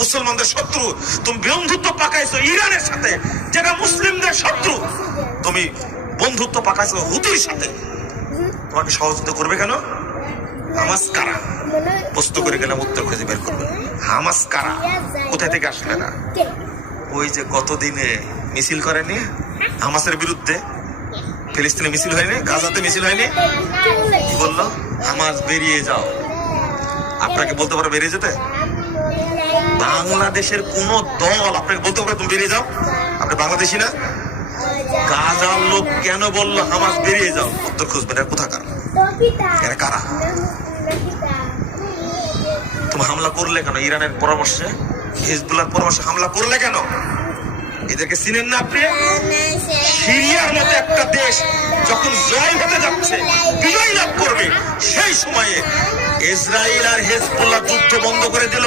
মুসলমানদের শত্রু, তুমি বন্ধুত্ব পাকাইছো ইরানের সাথে যেটা মুসলিমদের শত্রু, তুমি বন্ধুত্ব পাকাইছো হুতির সাথে। তোমাকে সহযোগিতা করবে কেন? হামাস কারা? প্রশ্ন করে গেলাম, উত্তর খুঁজে বের করবে। হামাস কারা? কোথায় থেকে আসলে না? ওই যে গত দিনে মিছিল করেনি হামাসের বিরুদ্ধে, ফিলিস্তিনে মিছিল হয়নি, গাজাতে মিছিল হয়নি, কি বললো? হামাস বেরিয়ে যাও। আপনাকে বলতে পারো বেরিয়ে যেতে? বাংলাদেশের কোন দল আপনাকে বলতে পারে তুমি বেরিয়ে যাও? আপনি বাংলাদেশি না? গাজার লোক কেন বললো হামাস বেরিয়ে যাও? উত্তর খুঁজবেন, এটা কোথাকার, এরা কারা? তুমি হামলা করলে কেন? ইরানের পরামর্শে, হিজবুল্লাহর পরামর্শে হামলা করলে কেন? এদেরকে চিনেন না আপনি? সিরিয়ার মতো একটা দেশ যখন জয় হতে যাচ্ছে, বিজয় লাভ করবে, সেই সময়ে ইসরায়েল আর হিজবুল্লাহ যুদ্ধ বন্ধ করে দিল।